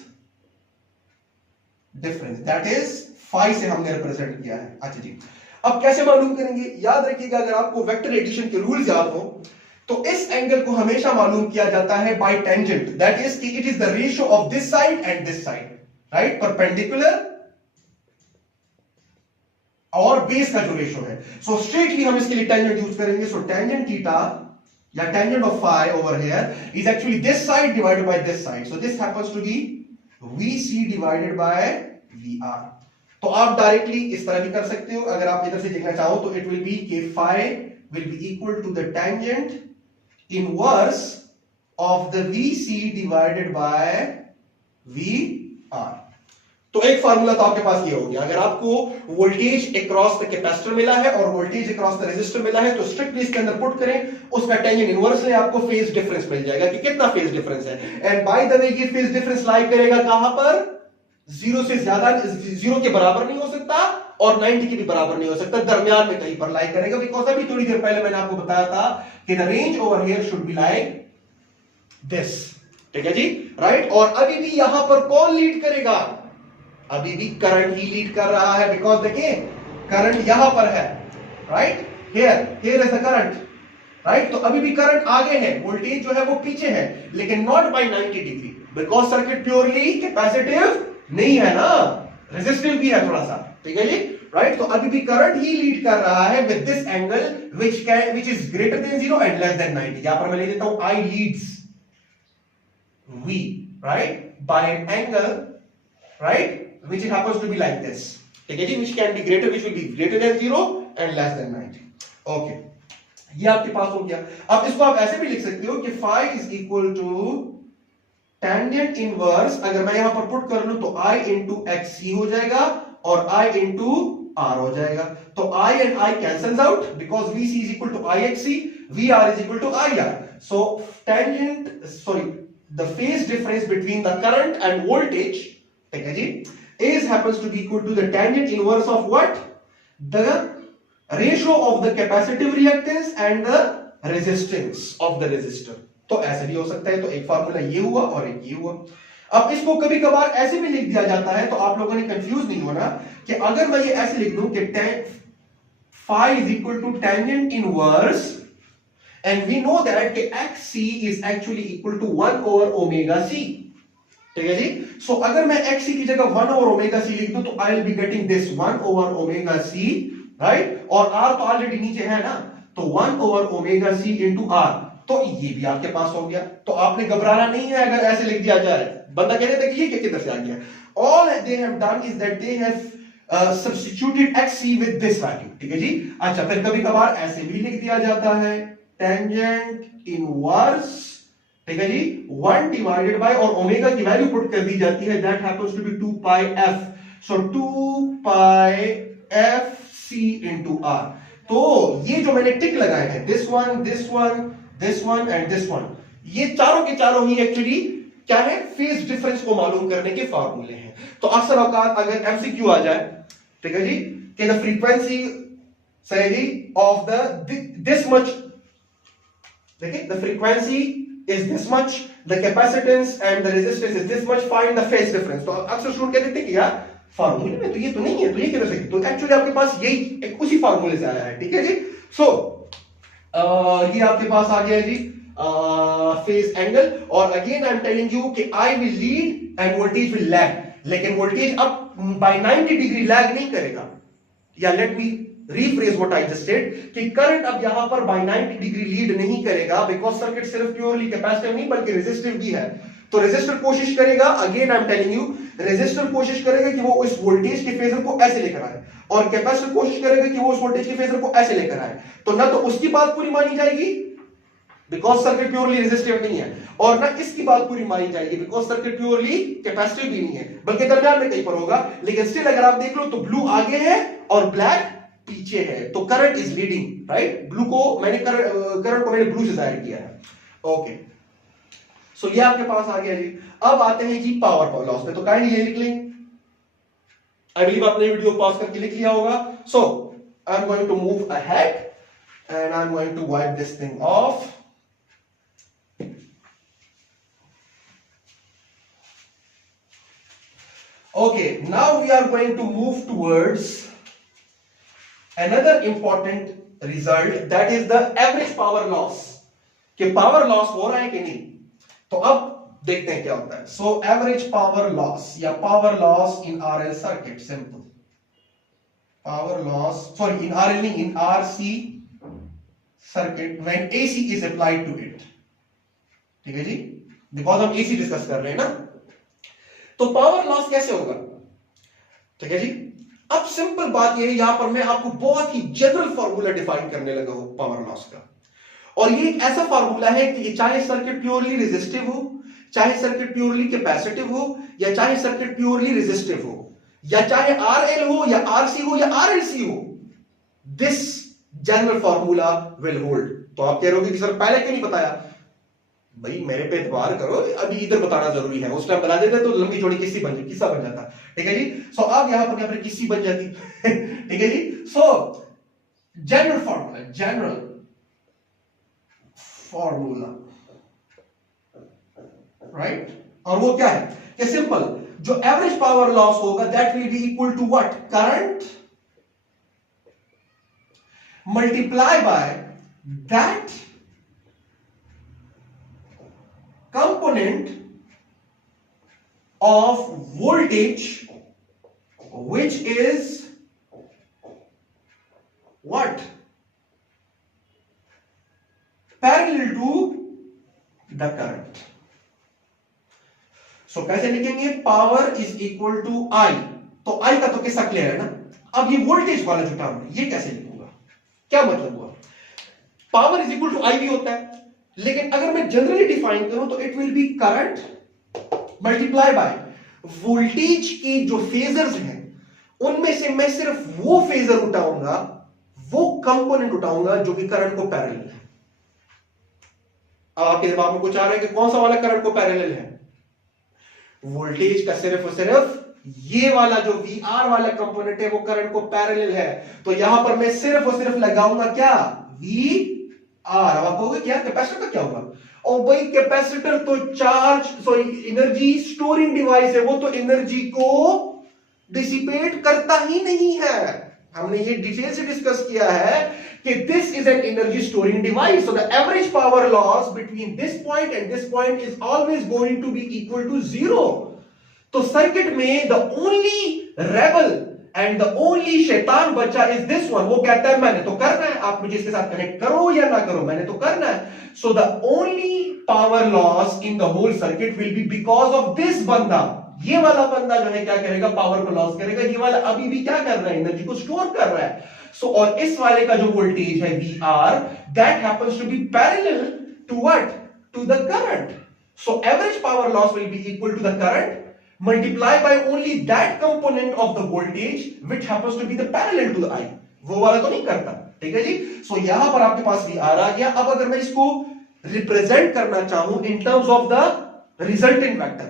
difference that is phi से हमने रिप्रेजेंट किया है। अच्छा जी, अब कैसे मालूम करेंगे, याद रखिएगा, अगर आपको वेक्टर एडिशन के रूल्स याद हो तो इस एंगल को हमेशा मालूम किया जाता है बाय टेंजेंट, दैट इज कि it is the ratio of this side and this side, right, perpendicular और बेस का जो रेशियो है। सो स्ट्रेटली हम इसके लिए टेंजेंट यूज करेंगे। सो टेंजेंट थीटा या tangent of phi over here is actually this side divided by this side. So this happens to be VC divided by VR. तो आप डायरेक्टली इस तरह भी कर सकते हो, अगर आप इधर से देखना चाहो तो it will be कि phi will be equal to the tangent inverse of the VC divided by VR. तो एक फार्मूला तो आपके पास ये हो गया। अगर आपको वोल्टेज अक्रॉस द कैपेसिटर मिला है और वोल्टेज अक्रॉस द रेजिस्टर मिला है तो स्ट्रिक्टली इसके अंदर पुट करें, उसका टेंजेंट इनवर्स ले, आपको फेज डिफरेंस मिल जाएगा कि कितना फेज डिफरेंस है। एंड बाय द वे ये फेज डिफरेंस लाई करेगा कहां पर, जीरो से ज्यादा, जीरो के बराबर नहीं हो सकता और 90 के भी बराबर नहीं हो सकता, दरमियान में कहीं पर लाई करेगा। बिकॉज अभी थोड़ी देर पहले मैंने आपको बताया था कि the range over here should be like this, ठीक है जी, राइट। और अभी भी यहां पर कौन लीड करेगा, अभी भी करंट ही लीड कर रहा है, बिकॉज देखिए करंट यहां पर है, right, here is the current, right. तो अभी भी करंट आगे है, वोल्टेज जो है वो पीछे है, लेकिन not by 90 degree, because circuit purely capacitive नहीं है ना, रेजिस्टिव भी है थोड़ा सा, ठीक है जी, राइट। तो अभी भी करंट ही लीड कर रहा है with this angle which is greater than 0 and less than 90। यहां पर मैं ले देता हूं I leads V, right, by an angle, right, which happens to be like this, ठीक है जी, which can be greater, which will be greater than 0 and less than 90. Okay, ये आपके पास हो गया. अब इसको आप ऐसे भी लिख सकते हो कि phi is equal to tangent inverse, अगर मैं यहां पर पुट कर लूं तो I into XC हो जाएगा और I into R हो जाएगा. तो I and I cancels out because VC is equal to IXC, VR is equal to IR. So the phase difference between the current and voltage, ठीक है जी, is happens to be equal to the tangent inverse of what? The ratio of the capacitive reactance and the resistance of the resistor. तो ऐसे भी हो सकता है. तो एक फार्मूला ये हुआ और एक ये हुआ. अब इसको कभी कभार ऐसे भी लिख दिया जाता है, तो आप लोगों ने कंफ्यूज नहीं होना कि अगर मैं ये ऐसे लिख दूं कि phi is equal to tangent inverse and we know that xc is actually equal to 1 over omega c, ठीक है जी. सो अगर मैं xc की जगह 1 over omega c लिख दूं तो I will be getting this 1 over omega c, right. और r तो ऑलरेडी नीचे है ना, तो 1 over omega c into r. तो ये भी आपके पास हो गया. तो आपने घबराना नहीं है अगर ऐसे लिख दिया जाए. बंदा कहते थे कि ये किधर से आ गया. All they have done is that they have substituted xc with this value, ठीक है जी. अच्छा, फिर कभी कभार ऐसे भी लिख दिया जाता है टेंजेंट इनवर्स, ठीक है जी, 1 डिवाइडेड बाय, और ओमेगा की वैल्यू पुट कर दी जाती है, that happens to be 2 pi f. So 2 pi f c into r. तो ये जो मैंने टिक लगाए हैं, this one, this one, this one and this one, ये चारों के चारों ही एक्चुअली क्या है, फेज डिफरेंस को मालूम करने के फार्मूले हैं. तो अक्सर औकात अगर एमसीक्यू आ जाए, ठीक है जी, कि the frequency say G of the this much, देखिए, the frequency is this much, the capacitance and the resistance is this much, find the phase difference. तो अक्सर स्टूडेंट कहते हैं कि यार फार्मूले में तो ये तो नहीं है, तो ये किधर से, तो एक्चुअली आपके पास यही उसी फार्मूले से आया है, ठीक है जी. सो ये आपके पास आ गया है जी फेज एंगल. और again I am telling you कि I will lead and voltage will lag, लेकिन वोल्टेज अब बाय 90 डिग्री लैग नहीं करेगा. या let me rephrase what I just said कि करंट अब यहां पर by 90 डिग्री लीड नहीं करेगा, बिकॉज सर्किट सिर्फ प्योरली कैपेसिटिव नहीं बल्कि रेजिस्टिव भी है. तो रेजिस्टर कोशिश करेगा, again I am telling you, resistor कोशिश करेगा कि वो इस वोल्टेज के फेजर को ऐसे लेकर आए, और कैपेसिटर कोशिश करेगा कि वो उस वोल्टेज के फेजर को ऐसे लेकर आए. तो ना तो उसकी बात पूरी मानी जाएगी बिकॉज सर्किट प्योरली रेजिस्टिव नहीं है, और ना इसकी बात पूरी मानी जाएगी बिकॉज सर्किट प्योरली कैपेसिटिव भी नहीं है, बल्कि दरमियान में कहीं पर होगा. लेकिन स्टिल अगर आप देख लो तो ब्लू आगे है और ब्लैक पीछे है, तो current is leading, right. Blue को मैंने करंट को मैंने ब्लू से जाहिर किया है. ओके, सो ये आपके पास आ गया जी. अब आते हैं जी पावर लॉस पे. तो काइंडली ये लिख लें, आई बिलीव आपने वीडियो पॉज करके लिख लिया होगा. So I am going to move ahead and I am going to wipe this thing off. Okay, now we are going to move towards another important result, that is the average power loss. कि पावर लॉस हो रहा है कि नहीं. तो अब देखते हैं क्या होता है. सो एवरेज पावर लॉस या power loss in RL circuit, simple power loss, sorry in RL नहीं, in RC circuit when AC is applied to it, ठीक है जी, बिकॉज हम एसी डिस्कस कर रहे हैं ना. तो पावर लॉस कैसे होगा, ठीक है जी. अब सिंपल बात यह है, यहां पर मैं आपको बहुत ही जनरल फॉर्मूला डिफाइन करने लगा हूं पावर लॉस का. और ये एक ऐसा फॉर्मूला है कि चाहे सर्किट प्योरली रेजिस्टिव हो, चाहे सर्किट प्योरली कैपेसिटिव हो, या चाहे सर्किट प्योरली रेजिस्टिव हो, या चाहे आरएल हो या आरसी हो या आरएलसी हो, this general formula will hold. तो आप कह रहे हो कि सर पहले क्यों नहीं बताया. भाई मेरे पे एतबार करो, अभी इधर बताना जरूरी है. उस टाइम बता देते तो लंबी चौड़ी किस्सा बन जाता, ठीक है जी. सो अब यहां पर किस्सी बन जाती ठीक है जी. So general formula, right. और वो क्या है कि सिंपल, जो एवरेज पावर लॉस होगा that will be equal to what, current multiply by that component of voltage which is what, parallel to the current. सो कैसे लिखेंगे, पावर इज इक्वल टू आई, तो आई का तो किस्सा क्लियर है ना। अब ये वोल्टेज वाला जो टर्म है ये कैसे लिखूंगा, क्या मतलब हुआ, पावर इज इक्वल टू आई भी होता है, लेकिन अगर मैं जनरली डिफाइन करूं तो it will B current multiply by voltage के जो फेजर्स हैं उनमें से मैं सिर्फ वो फेजर उठाऊंगा, वो कंपोनेंट उठाऊंगा जो कि करंट को पैरेलल है। अब आपके दिमाग में कुछ आ रहा है कि कौन सा वाला करंट को पैरेलल है, वोल्टेज का सिर्फ और सिर्फ ये वाला जो VR वाला कंपोनेंट है वो करंट को पैरेलल है। तो यहां पर मैं सिर्फ और सिर्फ लगाऊंगा क्या, VR। अब आप कहोगे क्या कैपेसिटर का क्या होगा, और भाई कैपेसिटर तो एनर्जी स्टोरिंग डिवाइस है, वो तो एनर्जी को डिसिपेट करता ही नहीं है। हमने ये डिटेल से डिस्कस किया है कि this is an energy storing device, so the average power loss between this point and this point is always going to be equal to 0। तो सर्किट में the only rebel and the only शैतान बच्चा इज दिस वन, वो कहता है मैंने तो करना है, आप मुझे इसके साथ कनेक्ट करो या ना करो, मैंने तो करना है। So the only power loss in the whole circuit will be because of this बंदा। ये वाला बंदा जो है क्या करेगा, पावर को लॉस करेगा, ये वाला अभी भी क्या कर रहा है, एनर्जी को स्टोर कर रहा है। सो और इस वाले का जो वोल्टेज है VR, that happens to be parallel to what, to the current. So average power loss will be equal to the current multiply by only that component of the voltage which happens to be the parallel to the I। वो वाला तो नहीं करता, ठीक है जी। सो यहां पर आपके पास VR आ गया। अब अगर मैं इसको रिप्रेजेंट करना चाहूं इन terms of the resultant vector,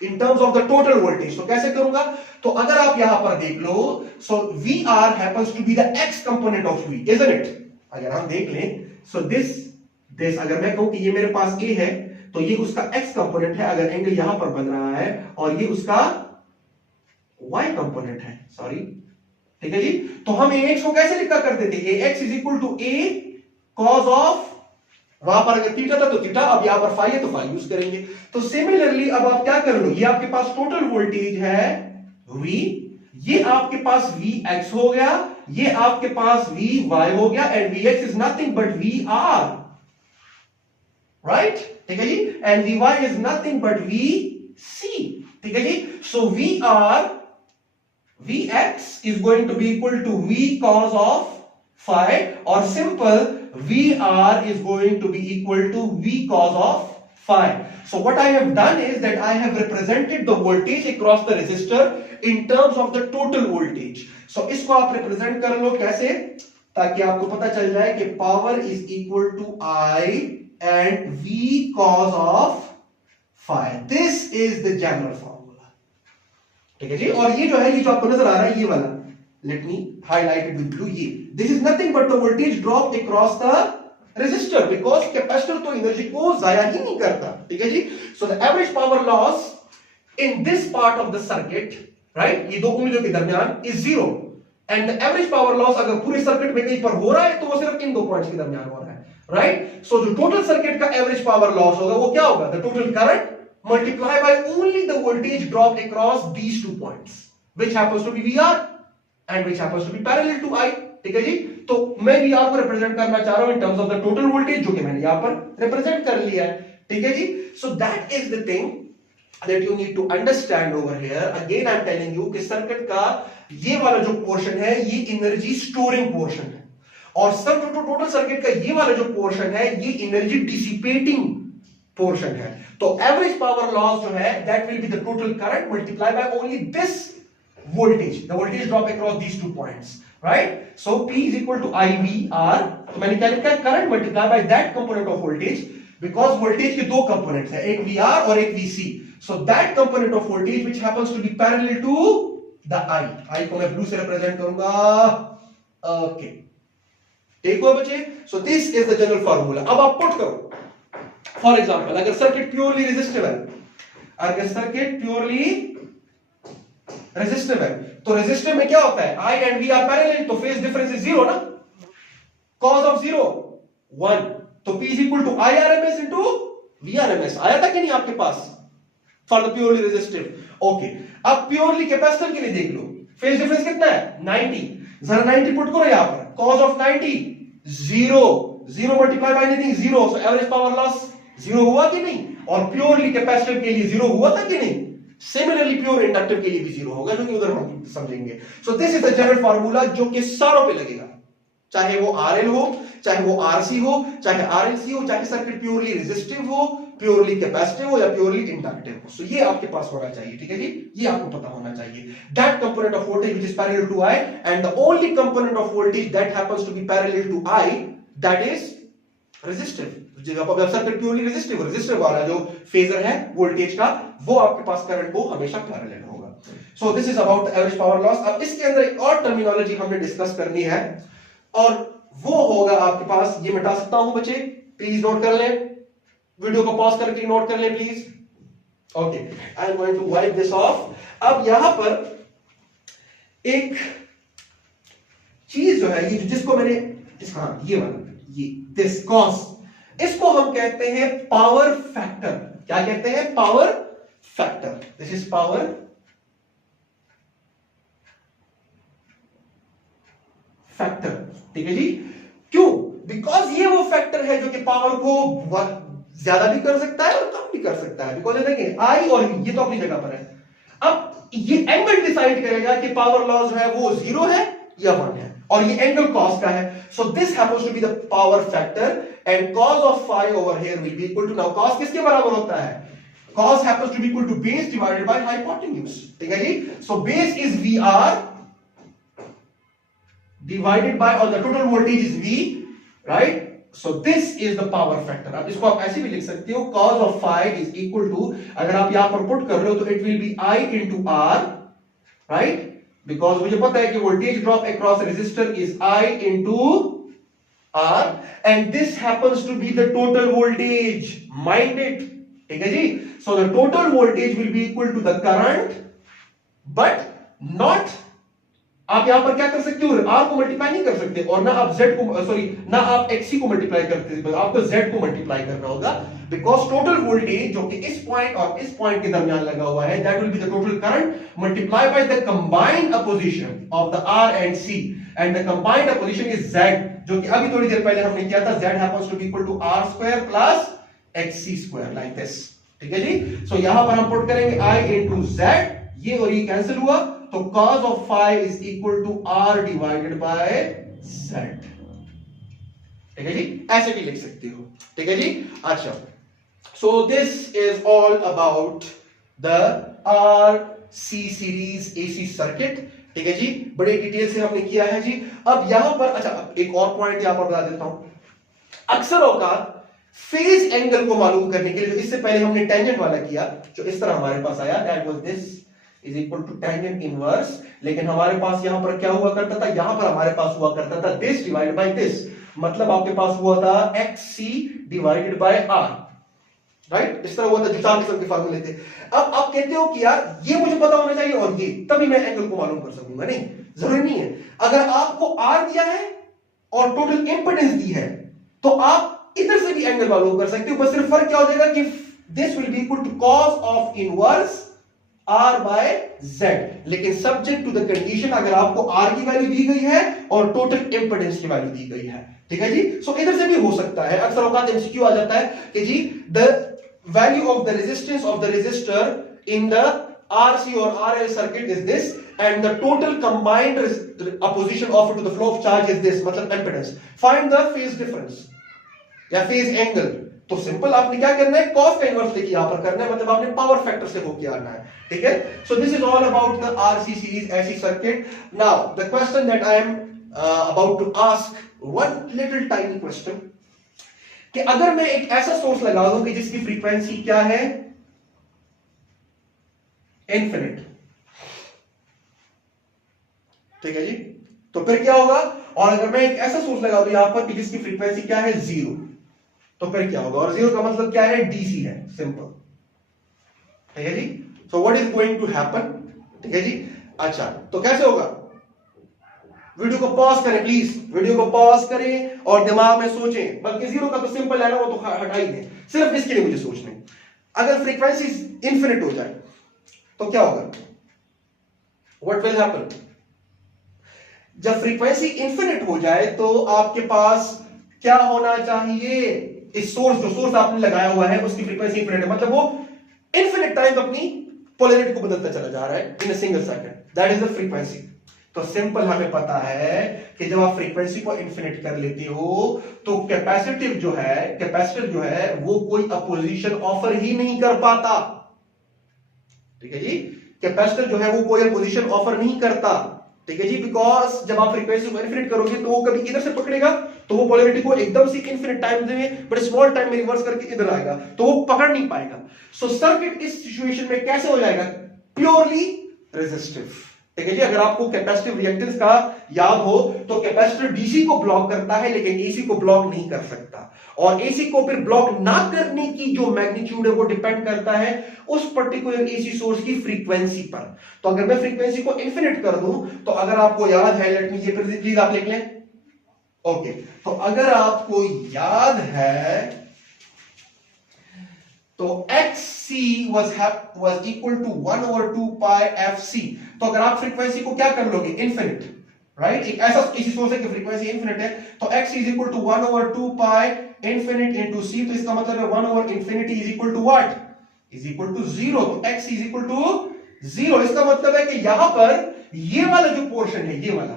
in terms of the total voltage, तो कैसे करूंगा, तो अगर आप यहां पर देख लो, सो VR happens to be the X component of V, isn't it? अगर हम देख लें, सो दिस अगर मैं कहूं कि ये मेरे पास A है तो ये उसका x कंपोनेंट है, अगर एंगल यहां पर बन रहा है, और ये उसका y कंपोनेंट है, सॉरी, ठीक है जी। तो हम ax को कैसे लिखा करते थे, ax is equal to a cos of, वहां पर अगर थीटा था तो थीटा, अब यहां पर फाई है तो फाई यूज करेंगे। तो सिमिलरली अब आप क्या कर लो, ये आपके पास टोटल वोल्टेज है v, ये आपके पास vx हो गया, ये आपके पास vy हो गया, and vx is nothing but vr, right, ठीक है जी, and Vy is nothing but Vc, ठीक है जी। So Vx is going to be equal to V cos of phi, और simple Vr is going to be equal to V cos of phi. So what I have done is that I have represented the voltage across the resistor in terms of the total voltage. सो इसको आप रिप्रेजेंट कर लो कैसे, ताकि आपको पता चल जाए कि power is equal to I and V cos of phi. This is the general formula, ठीक है जी। और ये जो है, ये जो आपको नजर आ रहा है ये वाला, let me highlight it with blue, ये this is nothing but the voltage drop across the resistor, because capacitor तो एनर्जी को जाया ही नहीं करता, ठीक है जी। So the average power loss in this part of the circuit, right, ये दो उंगलियों के दरमियान is 0, and the average power loss अगर पूरे सर्किट में कहीं पर हो रहा है तो वो सिर्फ इन दो पॉइंट्स के दरमियान हो रहा है, राइट। सो जो टोटल सर्किट का एवरेज पावर लॉस होगा वो क्या होगा, the total current multiply by only the voltage drop across these two points which happens to be VR and which happens to be parallel to I, ठीक है जी। तो मैं VR को रिप्रेजेंट करना चाह रहा हूं इन terms of the total voltage, जो कि मैंने यहां पर रिप्रेजेंट कर लिया है, ठीक है जी। So that is the thing that you need to understand over here. Again I am telling you कि सर्किट का ये वाला जो पोर्शन है ये एनर्जी स्टोरिंग पोर्शन है, और सब टोटल सर्किट का ये वाला जो पोर्शन है ये एनर्जी डिसिपेटिंग पोर्शन है। तो एवरेज पावर लॉस जो है that will be the total current multiply by only this voltage, the voltage drop across these two points, right. So P is equal to IVR, तो मैंने क्या लिखा है, current multiply by that component of voltage, because voltage के दो कंपोनेंट्स हैं, एक VR और एक VC। So that component of voltage which happens to be parallel to the I को मैं ब्लू से रिप्रेजेंट करूंगा, ओके, ठीक हो बच्चे। सो this is the general formula. अब आप पुट करो, फॉर एग्जांपल अगर सर्किट प्योरली रेजिस्टिव है, अगर सर्किट प्योरली रेजिस्टिव है, तो रेजिस्टिव में क्या होता है, I and V are parallel, तो फेज डिफरेंस इज 0 ना, cos ऑफ 0 1, तो P is equal to IRMS into VRMS। आया था कि नहीं आपके पास for the purely resistive, okay. अब प्योरली कैपेसिटर के लिए देख लो, फेज डिफरेंस कितना है 90, जरा 90 पुट करो यहां पर, cos of 90 0 multiply by anything 0, so average power loss zero हुआ कि नहीं? और प्योरली कैपेसिटिव के लिए जीरो हुआ था कि नहीं? सिमिलरली प्योर इंडक्टिव के लिए भी जीरो होगा, क्योंकि उधर हम समझेंगे। सो this is the general formula जो कि सारों पे लगेगा, चाहे वो आरएल हो, चाहे वो आरसी हो, चाहे आरएलसी हो, चाहे सर्किट प्योरली रेजिस्टिव हो, प्योरली कैपेसिटिव हो या प्योरली इंडक्टिव हो। सो ये आपके पास होना चाहिए, ठीक है जी, ये आपको पता होना चाहिए। That component of voltage which is parallel to I and the only component of voltage that happens to be parallel to I that is resistive. जब सर्किट प्योरली रेजिस्टिव, रेजिस्टिव वाला जो फेजर है वोल्टेज का, वो आपके पास करंट को हमेशा पैरेलल होगा। सो this is about the average power loss. अब इसके अंदर एक और टर्मिनोलॉजी हमने डिस्कस करनी है और वो होगा आपके पास, ये मिटा सकता हूं बच्चे, प्लीज नोट कर लें, वीडियो को पॉज करके नोट कर लें please. Okay, I am going to wipe this off. अब यहां पर एक चीज जो है, ये जिसको मैंने ये वाला, ये दिस कॉस, इसको हम कहते हैं पावर फैक्टर। क्या कहते हैं? Power factor. This is power factor, ठीक है जी। क्यों? बिकॉज ये वो फैक्टर है जो कि पावर को ज्यादा भी कर सकता है और कम भी कर सकता है। बिकॉज देखिए आई और ये तो अपनी जगह पर है। अब ये एंगल डिसाइड करेगा कि पावर लॉस है वो 0 है या 1 है, और ये एंगल कॉस का है। So this happens to be the power factor and cos of phi over here will be equal to, now cos किसके बराबर होता है? Cos happens to be equal to base divided by hypotenuse, ठीक है जी। So base is VR divided by, or the total voltage is V, right? So this is the power factor। अब इसको आप ऐसे भी लिख सकते हो, cos of phi is equal to, अगर आप यहां पर पुट कर रहे हो तो it will be I into R, right? Because मुझे पता है कि voltage drop across resistor is I into R and this happens to be the total voltage, mind it, ठीक है जी। So the total voltage will be equal to the current but not, आप यहां पर क्या कर सकते हो, R को मल्टीप्लाई नहीं कर सकते और ना आप Z को, सॉरी, ना आप XC को मल्टीप्लाई करते, आपको Z को मल्टीप्लाई करना होगा। बिकॉज टोटल वोल्टेज जो कि इस पॉइंट और इस पॉइंट के दरमियान लगा हुआ है, that will be the total current multiply by the combined opposition of the R and C, and the combined opposition is Z, जो कि अभी थोड़ी देर पहले हमने किया था। Z happens to be equal to R square plus XC square, like this, ठीक है जी। सो यहां पर हम पुट करेंगे I into Z, ये और ये कैंसिल हुआ, तो cos of phi is equal to R divided by Z, ठीक है जी। ऐसे भी लिख सकते हो, ठीक है जी। अच्छा, so this is all about the RC series AC circuit, ठीक है जी। बड़े डिटेल से हमने किया है जी। अब यहां पर, अच्छा, एक और पॉइंट यहां पर बता देता हूं। अक्सर औकात फेज एंगल को मालूम करने के लिए, जो इससे पहले हमने टेंजेंट वाला किया, जो इस तरह हमारे पास आया, that was this is equal to tangent inverse, लेकिन हमारे पास यहां पर क्या हुआ करता था, यहां पर हमारे पास हुआ करता था दिस डिवाइडेड बाय दिस, मतलब आपके पास हुआ था XC divided by R, right? इस तरह हुआ था, जो चार किस्म के फार्मूले थे। अब आप कहते हो कि यार ये मुझे पता होना चाहिए और ये, तभी मैं एंगल को मालूम कर सकूंगा। नहीं, जरूरी नहीं है। अगर आपको R दिया है और टोटल इंपेडेंस दी है, तो आप इधर से भी एंगल मालूम कर सकते हो, बस सिर्फ फर्क क्या हो जाएगा कि this will be equal to cos of inverse R by Z, लेकिन सब्जेक्ट टू द कंडीशन, अगर आपको R की वैल्यू दी गई है और टोटल इंपेडेंस की वैल्यू दी गई है, ठीक है जी। सो इधर से भी हो सकता है। अक्सर औकात एमसीक्यू आ जाता है कि जी the value of the resistance of the resistor in the RC or RL circuit is this and the total combined opposition offered to the flow of charge is this, मतलब impedance. Find the phase difference या phase angle। तो सिंपल आपने क्या करना है, cos का इनवर्स लेके यहां पर करना है, मतलब आपने पावर फैक्टर से होके आना है, ठीक है। So this is all about the RC series AC circuit। Now the question that I M about to ask, one little tiny question, कि अगर मैं एक ऐसा सोर्स लगा दूं कि जिसकी फ्रीक्वेंसी क्या है, इन्फिनिट, ठीक है जी, तो फिर क्या होगा? और अगर मैं एक ऐसा सोर्स लगा दूं यहां पर कि जिसकी फ्रीक्वेंसी क्या है, 0, तो फिर क्या होगा? और 0 का मतलब क्या है? डीसी है, सिंपल, ठीक है जी। So what is going to happen, ठीक है जी। अच्छा, तो कैसे होगा? वीडियो को पॉज करें प्लीज, वीडियो को पॉज करें और दिमाग में सोचें। बल्कि 0 का तो सिंपल है ना, वो तो हटा ही दें, सिर्फ इसके लिए मुझे सोचना है। अगर फ्रीक्वेंसी इंफिनिट हो जाए तो क्या होगा? What will happen? जब फ्रीक्वेंसी इंफिनिट हो जाए तो आपके पास क्या होना चाहिए? इस सोर्स आपने लगाया हुआ है उसकी फ्रीक्वेंसी इनफिनिट है, मतलब वो इनफिनिट टाइम अपनी पोलैरिटी को बदलता चला जा रहा है in a single second, that is the frequency. तो सिंपल हमें पता है कि जब आप फ्रीक्वेंसी को इनफिनिट कर लेते हो तो कैपेसिटर जो है वो कोई अपोजिशन ऑफर ही नहीं कर पाता, ठीक है जी। कैपेसिटर जो है वो कोई अपोजिशन ऑफर नहीं करता, ठीक है जी, बिकॉज जब आप फ्रीक्वेंसी को इनफिनिट करोगे तो वो कभी इधर से पकड़ेगा तो वो पोलैरिटी को एकदम से इनफिनिट टाइम में बड़े स्मॉल टाइम में रिवर्स करके इधर आएगा तो वो पकड़ नहीं पाएगा। सो सर्किट इस सिचुएशन में कैसे हो जाएगा, प्योरली रेजिस्टिव, ठीक है जी। अगर आपको कैपेसिटिव रिएक्टेंस का याद हो तो कैपेसिटर डीसी को ब्लॉक करता है लेकिन एसी को ब्लॉक नहीं कर सकता, और एसी को फिर ब्लॉक ना करने की जो मैग्नीट्यूड है वो डिपेंड करता है उस पर्टिकुलर एसी सोर्स की फ्रीक्वेंसी पर। तो अगर मैं फ्रीक्वेंसी को इनफिनिट कर दूं तो अगर आपको याद है, लेट मी ये प्लीज आप लिख लें, ओके। तो अगर आपको याद है तो XC was equal to 1/2 pi FC। तो अगर आप फ्रीक्वेंसी को क्या कर लोगे, इनफिनिट, राइट, एक ऐसा इसी सोर्स है कि फ्रीक्वेंसी इनफिनिट है, तो XC is equal to 1/2 pi infinite into C। तो इसका मतलब है 1/infinity is equal to what, is equal to 0। तो XC is equal to 0। इसका मतलब है कि यहां पर ये वाला जो पोर्शन है, ये वाला,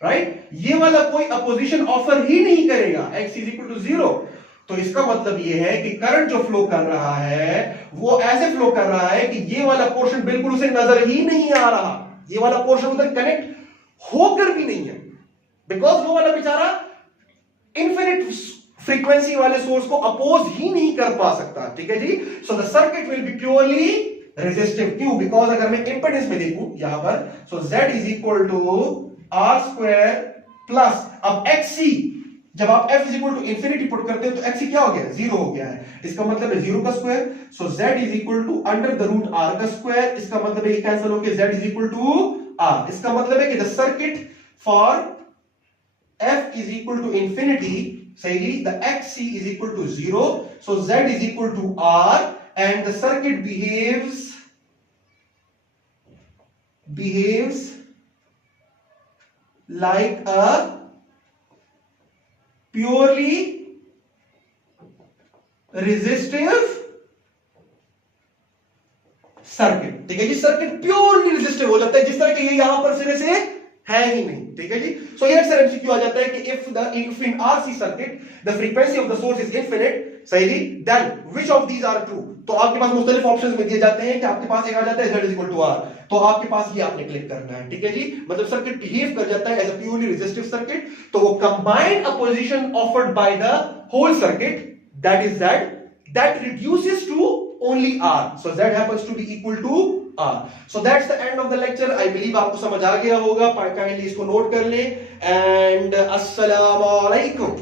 राइट, ये वाला कोई अपोजिशन ऑफर ही नहीं करेगा, XC is equal to 0। तो इसका मतलब यह है कि करंट जो फ्लो कर रहा है वो ऐसे फ्लो कर रहा है कि ये वाला पोर्शन बिल्कुल उसे नजर ही नहीं आ रहा, ये वाला पोर्शन उधर कनेक्ट होकर भी नहीं है, बिकॉज वो वाला बेचारा इनफिनिट फ्रीक्वेंसी वाले सोर्स को अपोज ही नहीं कर पा सकता, ठीक है जी। So the circuit will be purely resistive, क्यों, बिकॉज अगर मैं इंपेडेंस में देखूं यहां पर, so Z is equal to R² plus, अब XC जब आप f is equal to infinity put करते हो तो XC क्या हो गया, 0 हो गया है, इसका मतलब है 0 का square. So Z is equal to under the root R का स्क्वायर, इसका मतलब है ये कैंसिल होकर Z is equal to R। इसका मतलब है कि the circuit for f is equal to infinity, सही, the XC is equal to 0, so Z is equal to R and the circuit behaves like a purely resistive circuit, ठीक है जी। सर्किट प्योरली रेजिस्टिव हो जाता है, जिस तरह के ये यहां पर सिरे से है ही नहीं, ठीक है जी। सो ये अक्सर एमसीक्यू आ जाता है कि if in RC circuit the frequency of the source is infinite, सही जी, then which of these are true। तो आपके पास मुख्तलिफ ऑप्शंस में दिए जाते हैं कि आपके पास एक आ जाता है Z is equal to R, तो आपके पास ये आपने क्लिक करना है, ठीक है जी। मतलब सर्किट बिहेव कर जाता है as a purely resistive circuit, तो वो combined opposition offered by the whole circuit, that is that reduces to only R, so Z happens to be equal to R। so that's the end of the lecture। I believe आपको समझ आ गया होगा, काइंडली इसको नोट कर ले, एंड अस्सलाम वालेकुम।